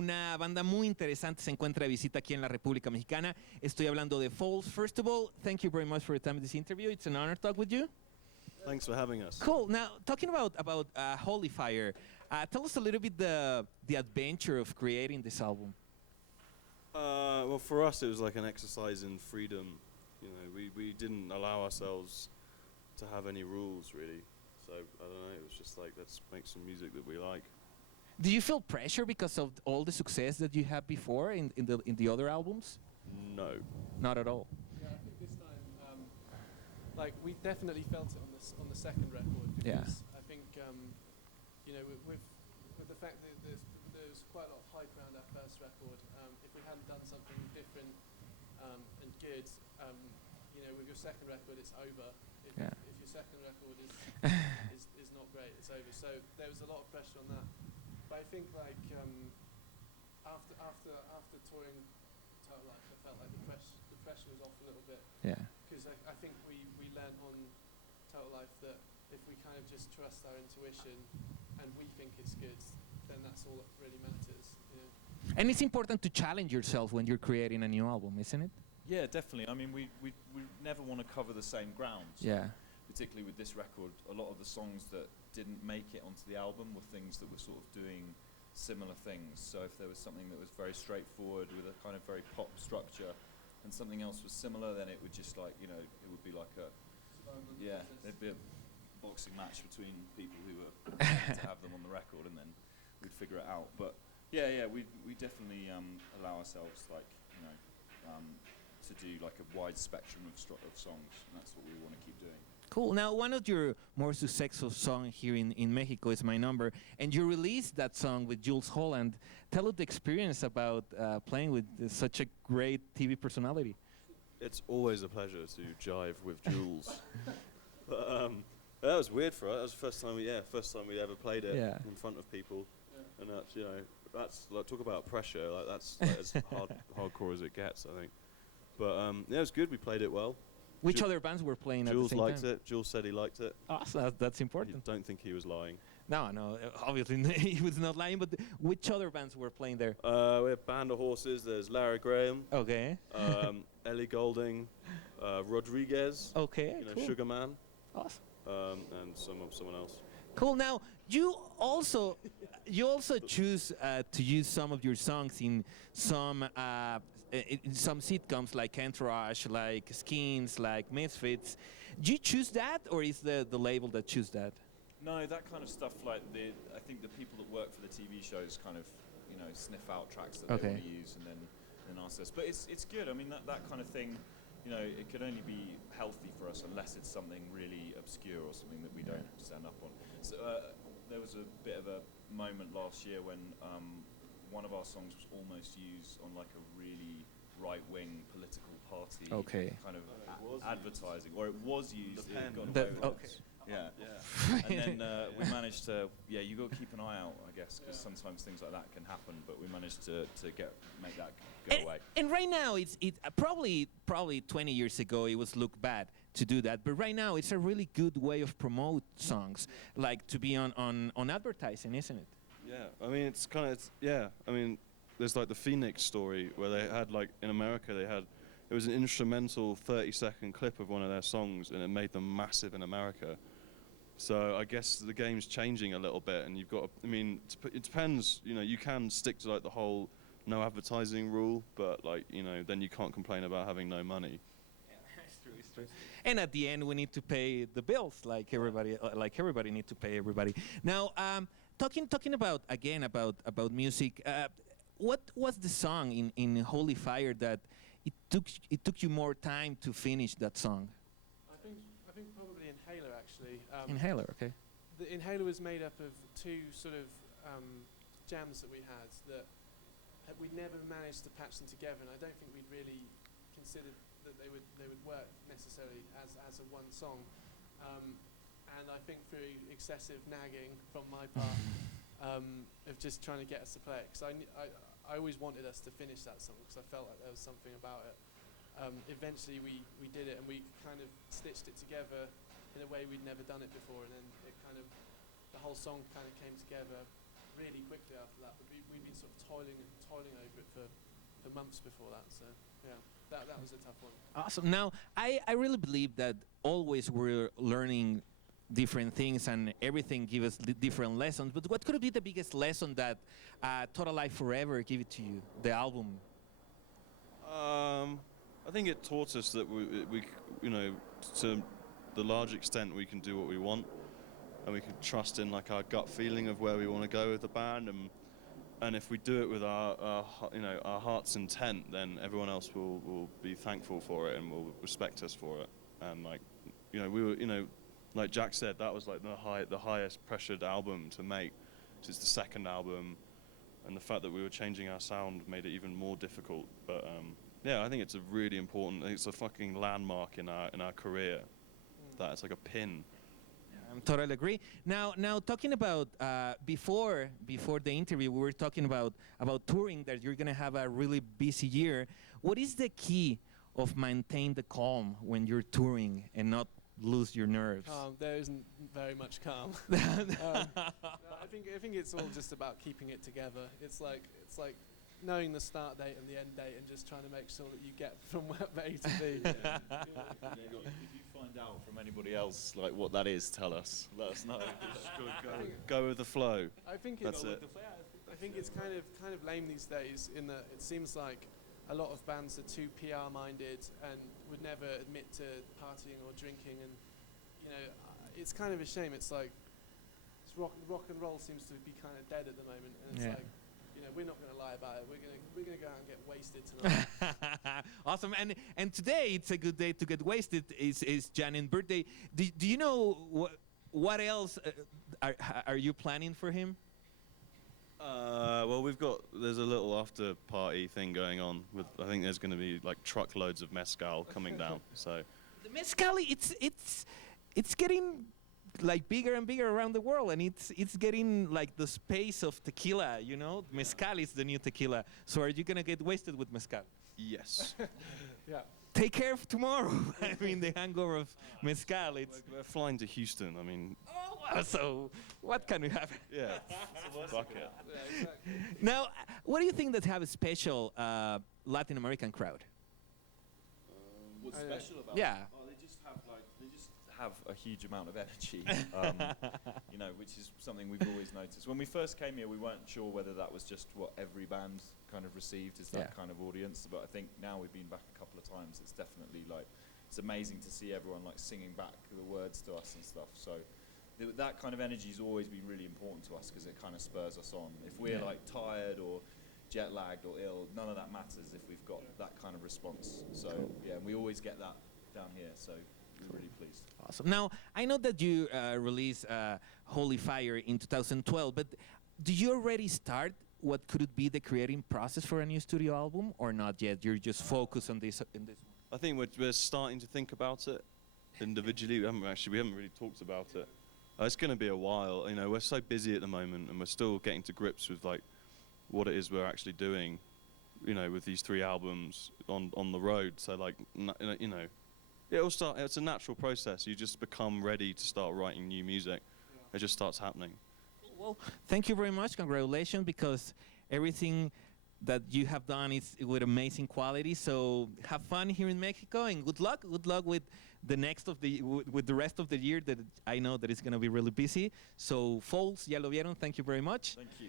Una banda muy interesante se encuentra de visita aquí en la República Mexicana. Estoy hablando de Foals. First of all, thank you very much for your time in this interview. It's an honor to talk with you. Thanks for having us. Cool. Now, talking about Holy Fire, tell us a little bit the adventure of creating this album. Well, for us, it was like an exercise in freedom. You know, we didn't allow ourselves to have any rules, really. So, I don't know, it was just like, let's make some music that we like. Do you feel pressure because of all the success that you had before in the other albums? No. Not at all. Yeah, I think this time, like we definitely felt it on the second record. Because I think, you know, with the fact that there's quite a lot of hype around our first record. If we hadn't done something different and good, you know, with your second record, it's over. If your second record is not great, it's over. So there was a lot of pressure on that. But I think like after touring Total Life, I felt like the pressure was off a little bit. Yeah. Because I think we learned on Total Life that if we kind of just trust our intuition and we think it's good, then that's all that really matters. You know? And it's important to challenge yourself when you're creating a new album, isn't it? Yeah, definitely. I mean, we never want to cover the same ground. So Yeah. particularly with this record, a lot of the songs that didn't make it onto the album were things that were sort of doing similar things. So if there was something that was very straightforward with a kind of very pop structure and something else was similar, then it would just like, you know, it would be like it'd be a boxing match between people who were to have them on the record, and then we'd figure it out. But yeah, we definitely allow ourselves, like, you know, to do like a wide spectrum of songs, and that's what we want to keep doing. Cool. Now, one of your more successful songs here in Mexico is My Number, and you released that song with Jules Holland. Tell us the experience about playing with such a great TV personality. It's always a pleasure to jive with Jules. But that was weird for us. That was the first time we ever played it in front of people. Yeah. And that's, you know, that's like, talk about pressure. Like that's like, as hardcore as it gets, I think. But yeah, it was good. We played it well. Which other bands were playing at the Jules same time? liked it. Jules said he liked it. Awesome. That's important. I don't think he was lying. No, obviously he was not lying. But which other bands were playing there? We have Band of Horses. There's Larry Graham. Okay. Ellie Goulding, Rodríguez. Okay. You know, cool. Sugar Man. Awesome. And someone else. Cool. Now you also choose to use some of your songs in some sitcoms like Entourage, like Skins, like Misfits. Do you choose that, or is the label that choose that? No, that kind of stuff, like I think the people that work for the TV shows kind of, you know, sniff out tracks that they want to use and then ask us. But it's good. I mean, that kind of thing, you know, it could only be healthy for us unless it's something really obscure or something that we don't stand up on. So there was a bit of a moment last year when one of our songs was almost used on like a really right-wing political party kind of advertising, or it was used. And then we managed to, you got to keep an eye out, I guess, because sometimes things like that can happen. But we managed to make that go away. And right now, it's probably 20 years ago it was look bad to do that, but right now it's a really good way of promote songs, like to be on advertising, isn't it? Yeah, I mean I mean, there's like the Phoenix story where they had, like, in America it was an instrumental 30-second clip of one of their songs, and it made them massive in America. So I guess the game's changing a little bit, and you've got to, I mean, it depends, you know, you can stick to like the whole no advertising rule, but like, you know, then you can't complain about having no money. Yeah, it's true. And at the end, we need to pay the bills, like everybody need to pay everybody. Now, talking about music, what was the song in Holy Fire that it took you more time to finish that song? I think probably Inhaler, actually. Inhaler, okay. The Inhaler was made up of two sort of jams that we had that we never managed to patch them together, and I don't think we'd really considered that they would work necessarily as a one song. And I think through excessive nagging from my part of just trying to get us to play it, because I always wanted us to finish that song because I felt like there was something about it. Eventually we did it, and we kind of stitched it together in a way we'd never done it before, and then the whole song kind of came together really quickly after that. But we've been sort of toiling over it for months before that. So yeah, that was a tough one. Awesome. Now, I really believe that always we're learning different things and everything gives us different lessons. But what could be the biggest lesson that Total Life Forever give it to you, the album? I think it taught us that we, you know, to the large extent we can do what we want, and we can trust in like our gut feeling of where we want to go with the band, and if we do it with our you know, our heart's intent, then everyone else will be thankful for it and will respect us for it. And like, you know, we were, you know, like Jack said, that was like the highest pressured album to make. It's the second album, and the fact that we were changing our sound made it even more difficult. But yeah, I think it's a really important. It's a fucking landmark in our career. That it's like a pin. I totally agree. Now talking about before the interview, we were talking about touring. That you're gonna have a really busy year. What is the key of maintain the calm when you're touring and not lose your nerves? There isn't very much calm. No, I think it's all just about keeping it together. It's like knowing the start date and the end date and just trying to make sure that you get from A to B. If you find out from anybody else like what that is, tell us. Let us know. Go with the flow. I think That's it. I think it's kind of lame these days in that it seems like a lot of bands are too PR minded and would never admit to partying or drinking, and you know, it's kind of a shame. It's like rock and roll seems to be kind of dead at the moment, and it's like, you know, we're not going to lie about it. We're going to go out and get wasted tonight. Awesome. And today it's a good day to get wasted. Is Janen's birthday. Do you know what else are you planning for him? Well, there's a little after party thing going on. I think there's going to be like truckloads of mezcal coming down. So The mezcal, it's getting like bigger and bigger around the world, and it's getting like the space of tequila, you know? Mezcal is the new tequila. So are you gonna get wasted with mezcal? yes. Yeah. Take care of tomorrow. I mean, the hangover of mezcal, it's... We're flying to Houston. I mean, Oh, wow, so what can we have? yeah. Fuck it. Yeah, exactly. Now, what do you think that have a special Latin American crowd? What's I know. special about Yeah. it? Oh, they just have a huge amount of energy, you know, which is something we've always noticed. When we first came here, we weren't sure whether that was just what every band kind of received as that kind of audience. But I think now we've been back a couple of times, it's definitely like, it's amazing to see everyone like singing back the words to us and stuff. So that kind of energy has always been really important to us because it kind of spurs us on. If we're like tired or jet lagged or ill, none of that matters if we've got that kind of response. So yeah, we always get that down here. So we're really pleased. Awesome. Now, I know that you released Holy Fire in 2012, but do you already start what could it be the creating process for a new studio album, or not yet? You're just focused on this. I think we're starting to think about it individually. We haven't really talked about it. It's going to be a while. You know, we're so busy at the moment, and we're still getting to grips with like what it is we're actually doing. You know, with these 3 albums on the road. So like, you know, it'll start. It's a natural process. You just become ready to start writing new music. It just starts happening. Well, thank you very much. Congratulations, because everything that you have done is with amazing quality. So have fun here in Mexico, and good luck. Good luck with the with the rest of the year that I know that it's going to be really busy. So Foals, ya lo vieron. Thank you very much. Thank you.